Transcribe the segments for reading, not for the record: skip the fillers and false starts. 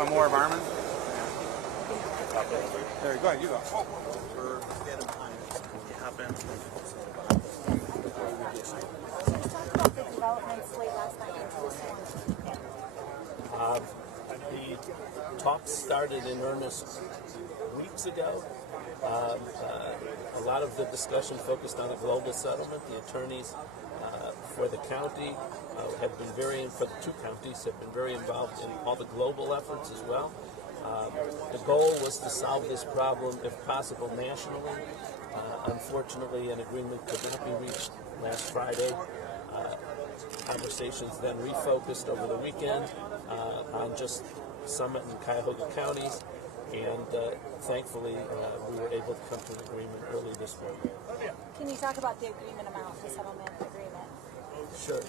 want more of Armin? There, go ahead, you go. Hop in. Talk about the developments late last night into this morning. The talks started in earnest weeks ago. A lot of the discussion focused on a global settlement. The attorneys for the county have been for the two counties have been very involved in all the global efforts as well. The goal was to solve this problem, if possible, nationally. Unfortunately, an agreement could not be reached last Friday. Conversations then refocused over the weekend on just Summit and Cuyahoga counties, and thankfully we were able to come to an agreement early this morning. Can you talk about the agreement amount, the settlement agreement? Sure.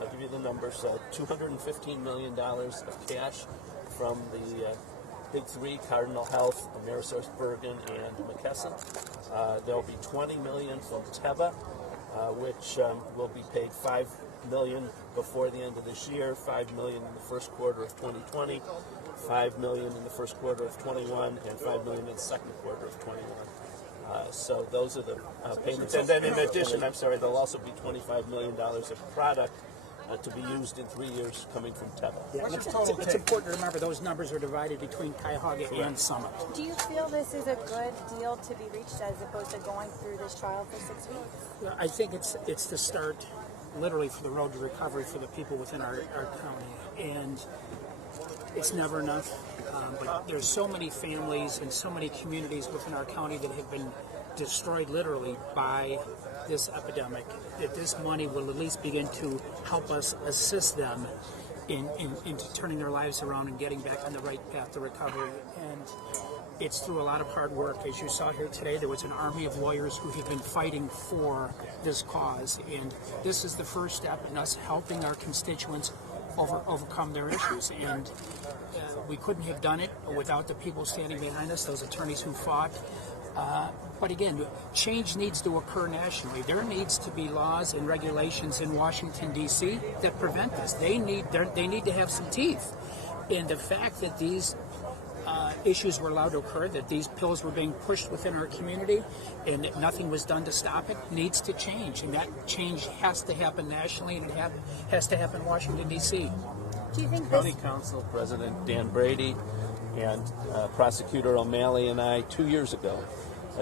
I'll give you the numbers. $215 million of cash from the big three, Cardinal Health, AmerisourceBergen, and McKessen. There'll be $20 million from Teva, which will be paid $5 million before the end of this year, $5 million in the first quarter of 2020, $5 million in the first quarter of 21, and $5 million in the second quarter of 21. So those are the payments. And then in addition, there'll also be $25 million of product to be used in 3 years coming from Teva. Yeah, it's important to remember those numbers are divided between Cuyahoga and Summit. Do you feel this is a good deal to be reached as opposed to going through this trial for 6 weeks? Well, I think it's the start, literally, for the road to recovery for the people within our county. And it's never enough. But there's so many families and so many communities within our county that have been destroyed literally by this epidemic, that this money will at least begin to help us assist them in turning their lives around and getting back on the right path to recovery. And it's through a lot of hard work. As you saw here today, there was an army of lawyers who have been fighting for this cause. And this is the first step in us helping our constituents overcome their issues. And we couldn't have done it without the people standing behind us, those attorneys who fought. But again, change needs to occur nationally. There needs to be laws and regulations in Washington, D.C. that prevent this. They need to have some teeth. And the fact that these issues were allowed to occur, that these pills were being pushed within our community, and that nothing was done to stop it, needs to change. And that change has to happen nationally, and it has to happen in Washington, D.C. Do you think County Council President Dan Brady and Prosecutor O'Malley and I, 2 years ago,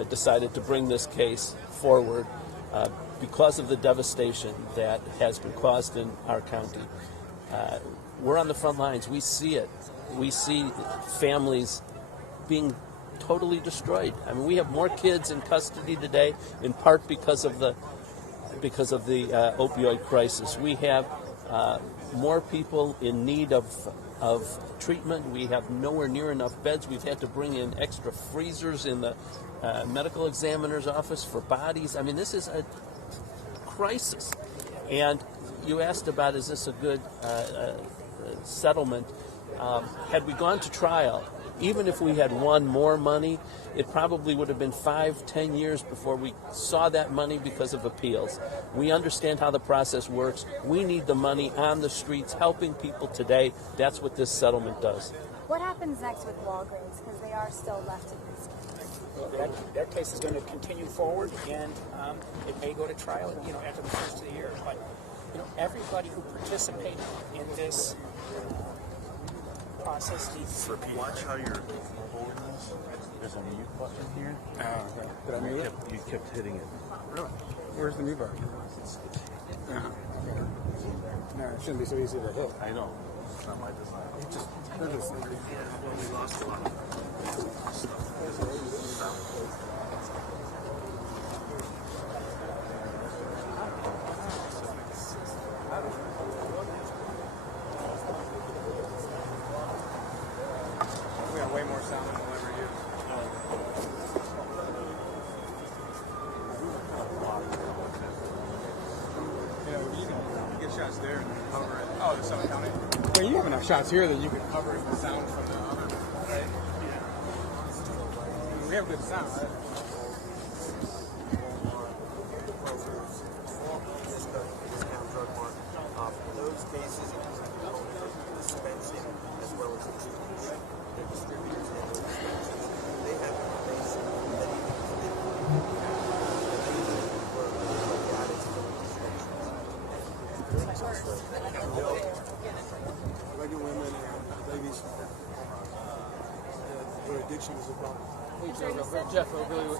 decided to bring this case forward because of the devastation that has been caused in our county. We're on the front lines. We see it. We see families being totally destroyed. I mean, we have more kids in custody today, in part because of the opioid crisis. We have more people in need of treatment. We have nowhere near enough beds. We've had to bring in extra freezers in the medical examiner's office for bodies. I mean, this is a crisis. And you asked about, is this a good settlement? Had we gone to trial, even if we had won more money, it probably would have been 5-10 years before we saw that money because of appeals. We understand how the process works. We need the money on the streets helping people today. That's what this settlement does. What happens next with Walgreens? Because they are still left in this case. That case is going to continue forward, and it may go to trial, after the first of the year. But everybody who participated in this process needs to Watch how you're holding this. There's a mute button here. Did I mute it? You kept hitting it. Really? Where's the mute button? No, it shouldn't be so easy to hit. I know. It's not my design. We lost a lot of stuff. We have way more sound than we'll ever use. You can get shots there and then cover it. Oh, the Summit County? Well, you have enough shots here that you could cover the sound from the other, right? Yeah. We have good sound, right? Discount drug market. For those cases, dispensing Pregnant women and ladies, their addiction is a problem. Jeff, really.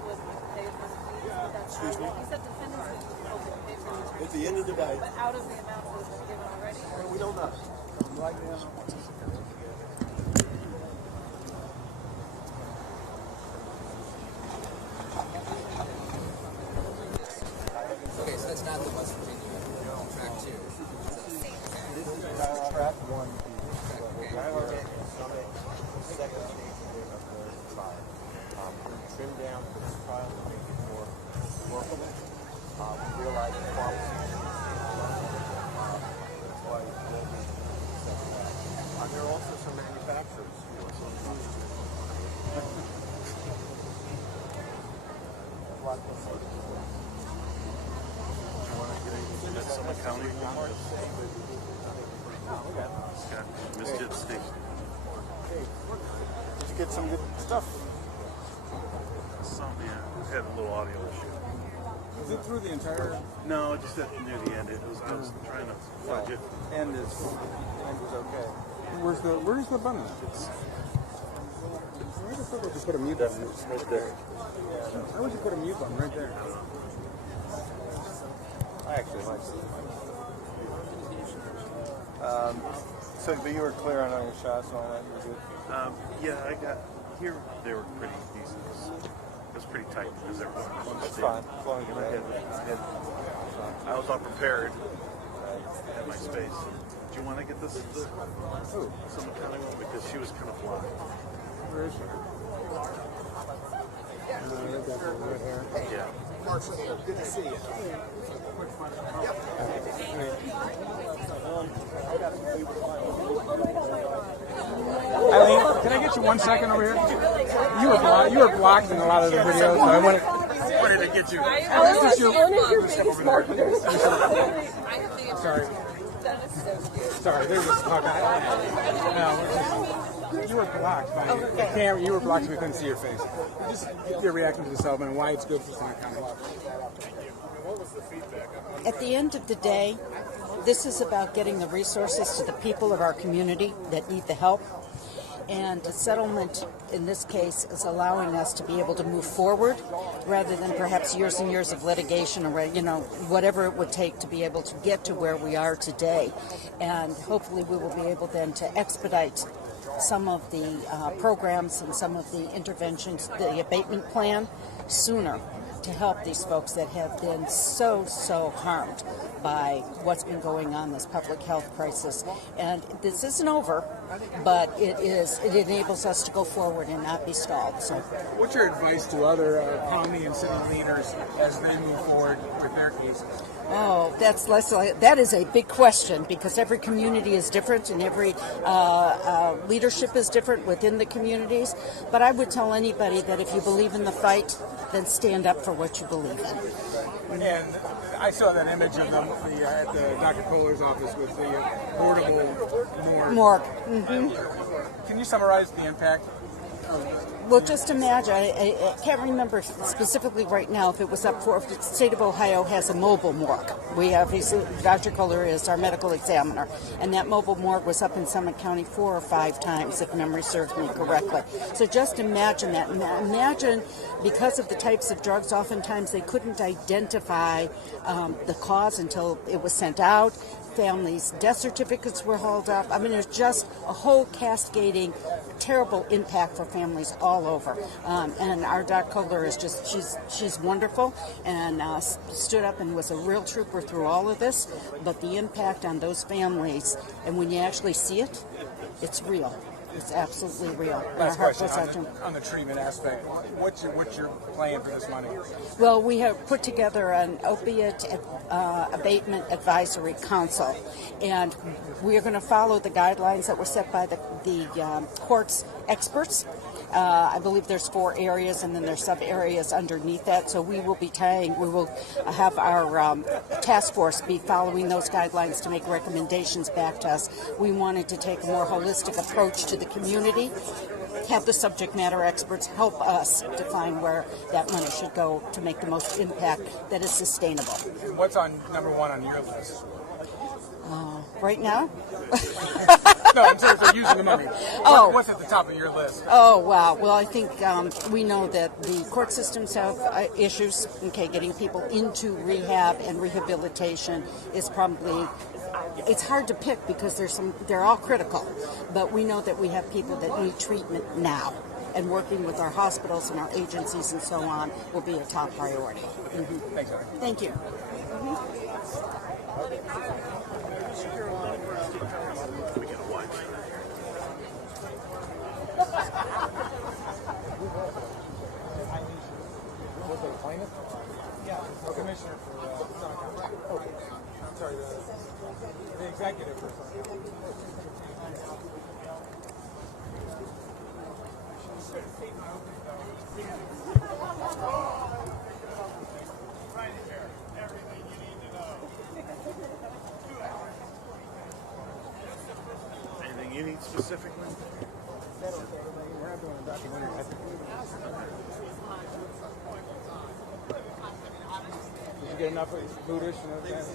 Excuse me? You said defendants will At the end of the day, out of the amount that has been given already. we don't know. Right now, Okay, so that's not the West Virginia track 2. Track 1, Cuyahoga and Summit, second stage of their trial. We trimmed down this trial to make it more workable. We realized that pharmacy that's why we'll be second half. There are also some manufacturers who are some Summit County Walmart. Mischief Station. did you get some good stuff? Some, yeah. We had a little audio issue. Is it through the entire? No, just at near the end. I was trying to fudge it. End is okay. Where's the button? Why the fuck would you put a mute button? Right there. Why would you put a mute button right there? I actually like it. So, but you were clear on all your shots, so that you were good. Yeah, I got here. They were pretty decent. It was pretty tight because everyone was That's fine, as long as you're ready. I was all prepared. I had my space. Do you want to get this? Some kind of one because she was kind of fly. Where is she? They've got the red hair. Yeah. Good to see you. Eileen, can I get you 1 second over here? You were blocked in a lot of the videos, so I wanted to get you. This is your biggest marketers. Sorry. Sorry, they're just talking. No, you were blocked by the camera. You were blocked, so we couldn't see your face. Just get your reaction to the settlement and why it's good for Summit County. What was the feedback? At the end of the day, this is about getting the resources to the people of our community that need the help. And the settlement, in this case, is allowing us to be able to move forward rather than perhaps years and years of litigation or, whatever it would take to be able to get to where we are today. And hopefully we will be able then to expedite some of the programs and some of the interventions, the abatement plan, sooner to help these folks that have been so harmed by what's been going on, this public health crisis. And this isn't over, but it enables us to go forward and not be stalled. So, what's your advice to other county and city leaders as they move forward with their cases? Oh, that is a big question because every community is different and every leadership is different within the communities. But I would tell anybody that if you believe in the fight, then stand up for what you believe in. And I saw that image of them at the Dr. Kohler's office with the portable morgue. Mm-hmm. Can you summarize the impact? Well, just imagine, I can't remember specifically right now if it was up for, if the state of Ohio has a mobile morgue. We have, Dr. Kohler is our medical examiner, and that mobile morgue was up in Summit County 4 or 5 times, if memory serves me correctly. So just imagine that. Imagine, because of the types of drugs, oftentimes they couldn't identify the cause until it was sent out. Families' death certificates were hauled up. I mean, there's just a whole cascading terrible impact for families all over. And our Dr. Kohler is just, she's wonderful and stood up and was a real trooper through all of this. But the impact on those families, and when you actually see it, it's real. It's absolutely real. Last question on the treatment aspect. What's your plan for this money? Well, we have put together an opiate abatement advisory council, and we are going to follow the guidelines that were set by the court's experts. I believe there's 4 areas, and then there's sub-areas underneath that. So we will have our task force be following those guidelines to make recommendations back to us. We wanted to take a more holistic approach to the community, have the subject matter experts help us define where that money should go to make the most impact that is sustainable. What's on number 1 on your list? Right now? No, I'm saying for using the money. Oh. What's at the top of your list? Oh, wow. Well, I think we know that the court systems have issues. Okay, getting people into rehab and rehabilitation is probably, it's hard to pick because they're all critical. But we know that we have people that need treatment now. And working with our hospitals and our agencies and so on will be a top priority. Mm-hmm. Thanks, Harry. Thank you. Was it a plaintiff? Yeah, the commissioner for okay. I'm sorry, the executive for Anything you need specifically? We're not doing a documentary. Did you get enough foodish and everything?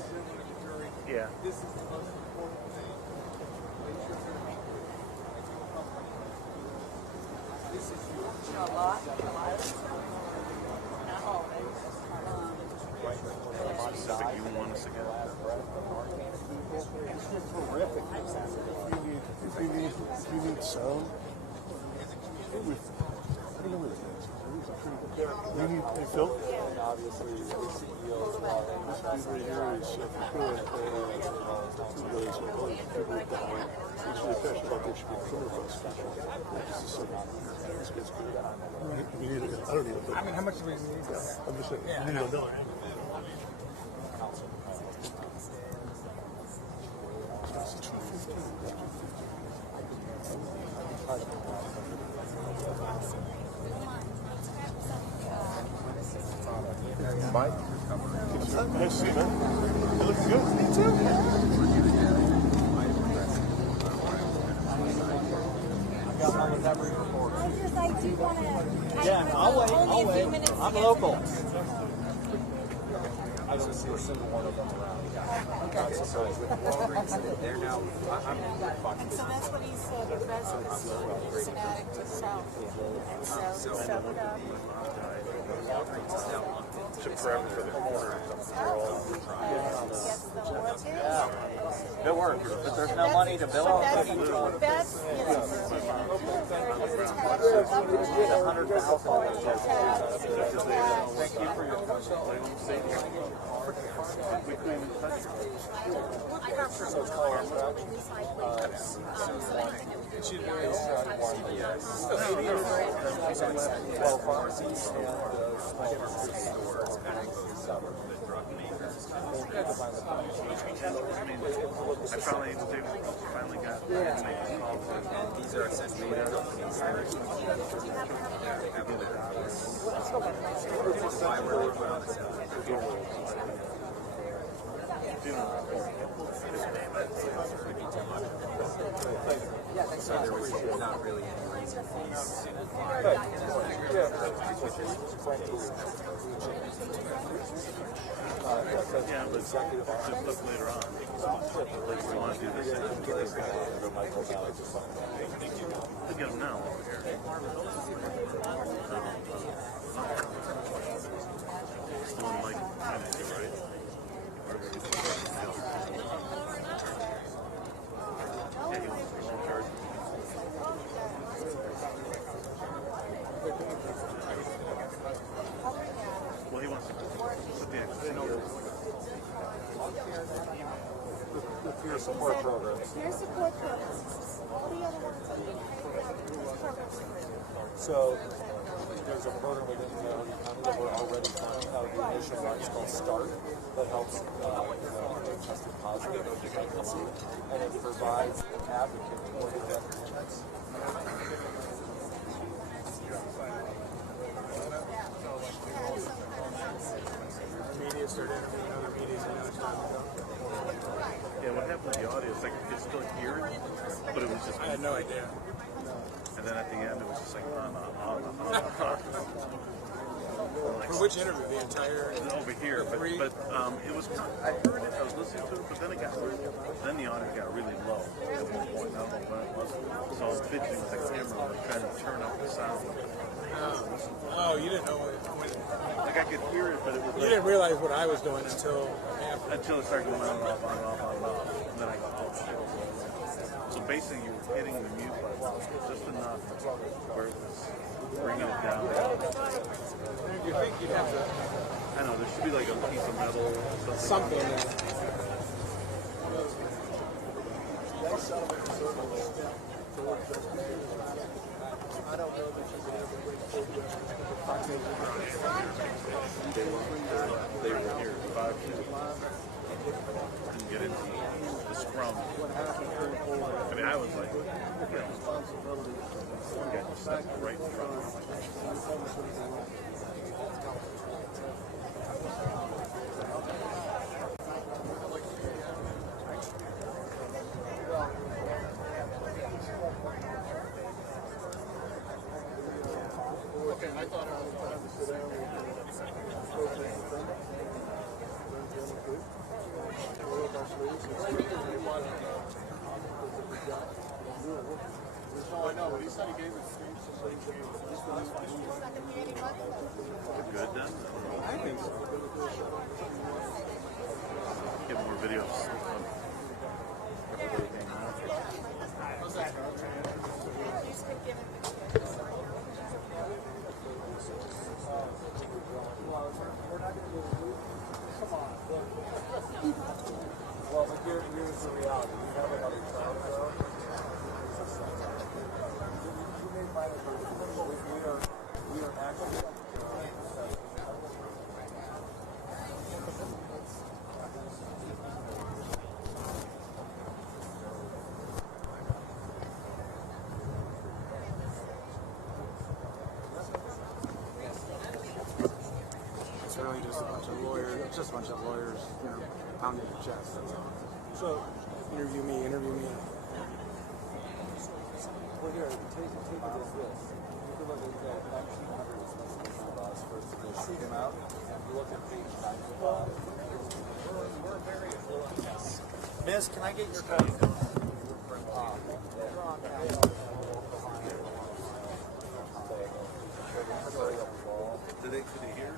Yeah. Specific you want us to get? Terrific. If you need sound, you need a Phil? Obviously, the CEO as well. This dude right here is I mean, how much do we need? I'm just saying, Yeah, you don't know. Mike? Nice to see you, man. You looking good? Me too. I do want to. Yeah, I'll wait. I'm local. I don't see a single one of them around. I'm surprised with Walgreens. They're now. And so that's what he said. His residency, he's an addict himself. And so he sobered up. Took forever for the corner. Gets the work. Good work. But there's no money to bill them. That's, you know, where his tax is up to Thank you for your I finally got and these are essentially companies that are so there was not really any reason for these to apply. Yeah, but just look later on. Like we want to do this. Look at them now over here. Still in Mike, right? Yeah, he wants to go charge. Well, he wants to put the The peer support programs. Peer support programs. All the other ones are peer programs. So there's a program within Cuyahoga County that we're already funding out of the initial rights called START that helps tested positive of pregnancy, and it provides an advocate for the veterans. Media started interviewing other medias and now it's time to go. Yeah, what happened with the audio is like it's still here, but it was just. I had no idea. And then at the end, it was just like For which interview? The entire over here, but it was. I heard it. I was listening. listening to it, but then the audio got really low at one point. I don't know when it was. So I was fidgeting with the camera, trying to turn up the sound. Oh, you didn't know Like I could hear it, but it was. You didn't realize what I was doing until it started going on and off, on and off, on and off. And then I go, oh shit. So basically, you were hitting the mute button just enough where it was bringing it down. you think you'd have to I know, there should be like a piece of metal or something. They were here 5 feet. Didn't get into the scrum. I mean, I was like, got stuck right in front of me. Good then? I think so. Get more videos. Well, but here's the reality. We have another trial to go. We are actually. It's really just a bunch of lawyers. It's just a bunch of lawyers, pounding their chest. That's all. So, interview me. Well, here, take it as this. You can look at that 1900 specification of us first. You see them out. You look at page 95. Miss, can I get your card? Did they hear?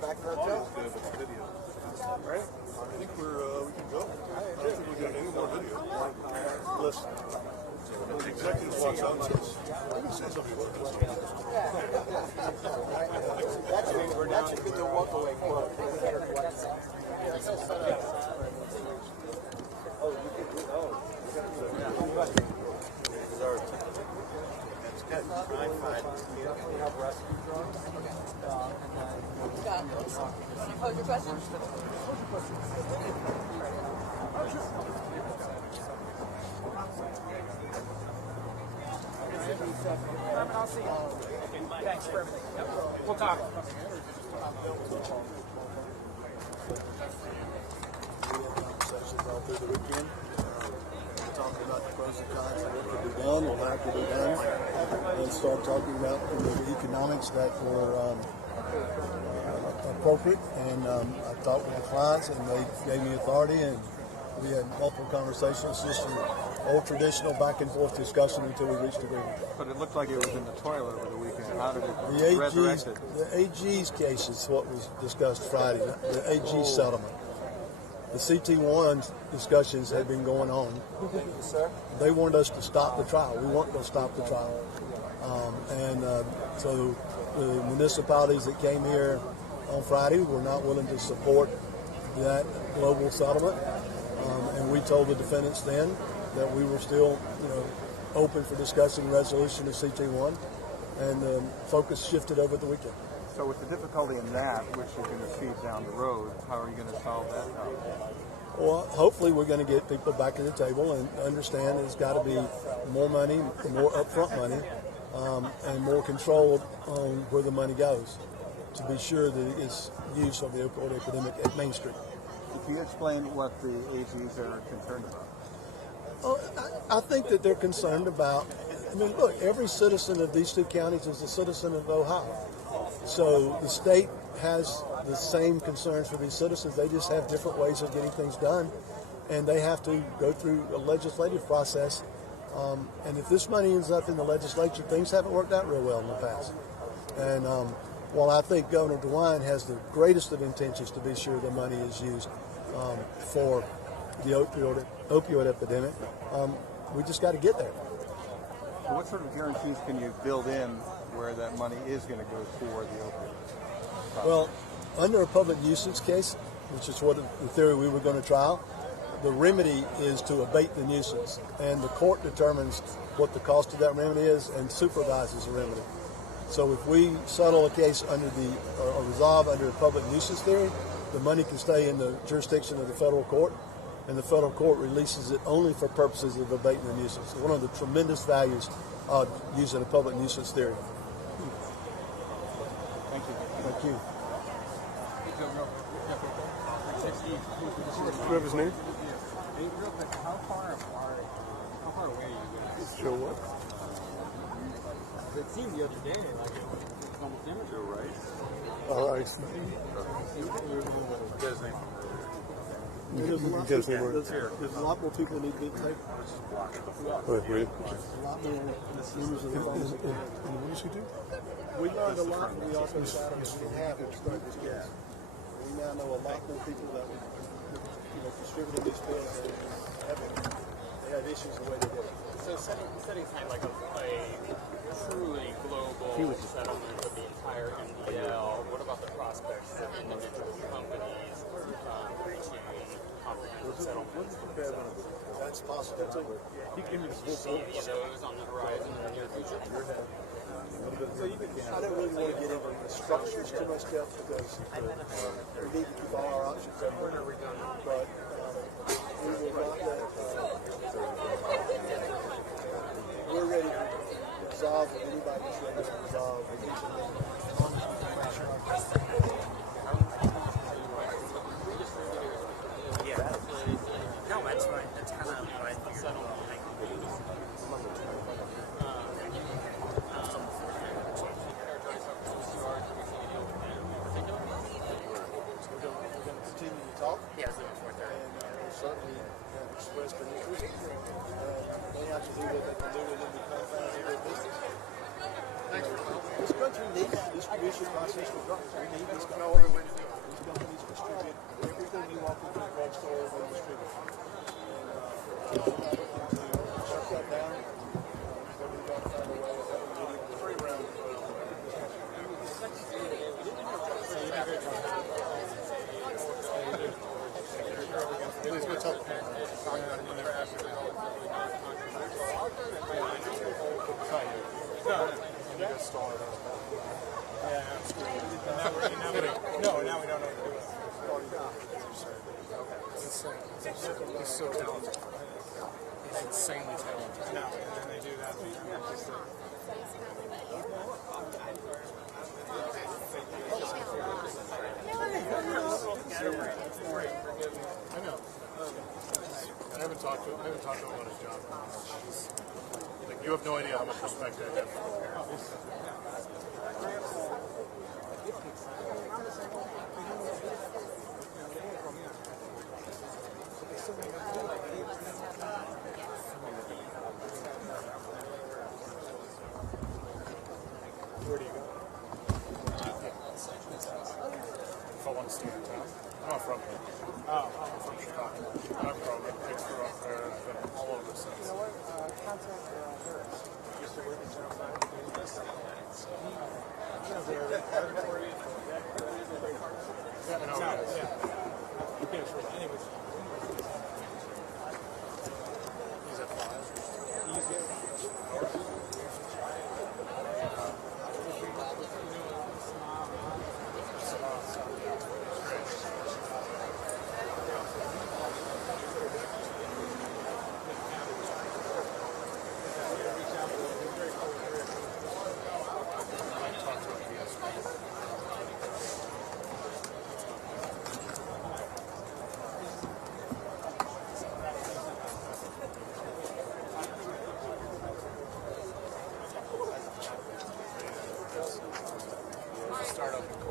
Back there, too. Right? I think we can go. I don't think we got any more video. Listen. The executive walks out and says, I can say something about this. That should be the walk-away quote. Pose your question. I'll see you. Thanks for everything. Yep. We'll talk. Through the weekend, talking about the pros and cons of what could be done or lack to be done, and start talking about the economics that were appropriate. And I talked with the clients, and they gave me authority, and we had multiple conversations, just an old traditional back and forth discussion until we reached agreement. But it looked like it was in the toilet over the weekend. How did it resurrect it? The AG's case is what was discussed Friday, the AG settlement. The CT1 discussions have been going on. They wanted us to stop the trial. We weren't going to stop the trial. So the municipalities that came here on Friday were not willing to support that global settlement. And we told the defendants then that we were still, open for discussing resolution of CT1. And the focus shifted over the weekend. So with the difficulty in that, which you're going to see down the road, how are you going to solve that problem? Well, hopefully we're going to get people back to the table and understand there's got to be more money, more upfront money, and more control on where the money goes to be sure that it's used for the opioid epidemic at Main Street. Can you explain what the AGs are concerned about? Well, I think that they're concerned about, look, every citizen of these two counties is a citizen of Ohio. So the state has the same concerns for these citizens. They just have different ways of getting things done, and they have to go through a legislative process. And if this money ends up in the legislature, things haven't worked out real well in the past. And while I think Governor DeWine has the greatest of intentions to be sure the money is used for the opioid epidemic, we just got to get there. What sort of guarantees can you build in where that money is going to go for the opioid? Well, under a public nuisance case, which is what the theory we were going to trial, the remedy is to abate the nuisance, and the court determines what the cost of that remedy is and supervises the remedy. So if we settle a case under or resolve under a public nuisance theory, the money can stay in the jurisdiction of the federal court, and the federal court releases it only for purposes of abating the nuisance. It's one of the tremendous values of using a public nuisance theory. Thank you. Thank you. Do you have his name? Hey, real quick, how far away are you guys? Joe what? It seemed the other day like it was almost image. Joe Rice. There's a lot more people need to be taken. Oh, really? A lot more members of the public. What does he do? We learned a lot from the Arthur Saddam we didn't have to start this case. We now know a lot more people that were distributing these pills and they had issues the way they did it. So setting aside like a truly global settlement of the entire MDL, what about the prospects of individual companies reaching comprehensive settlements? That's possible too. You see any of those on the horizon in the near future? I don't really want to get into the structures too much, Jeff, because we need to keep all our options open. But we will not let. We're ready to resolve with anybody that's ready to resolve. Yeah. No, that's right. That's kind of what I figured. Continue to talk. Yeah, it's like 4:30. And certainly have expressed an interest. They have to do what they can do within the confines of their business. This country needs distribution process for drugs. We need these companies. These companies distribute everything you walk into a drugstore and they distribute. And I'm not looking to shut that down. But we've got to find a way of having a meeting with three rounds. Let's go talk. No, now we don't know what to do. He's so talented. He's insanely talented. No, and then they do that. I know. I haven't talked to him about his job. Like, you have no idea how much respect I have for him. Where do you go? If I want to stay in town. I'm not from here. I'm from Chicago. I'm from Pittsburgh up there. I've been all over since. You know what? Contact Harris. He used to work in General Fire. Yeah, I know. Yeah. Anyways. He's at 5. startup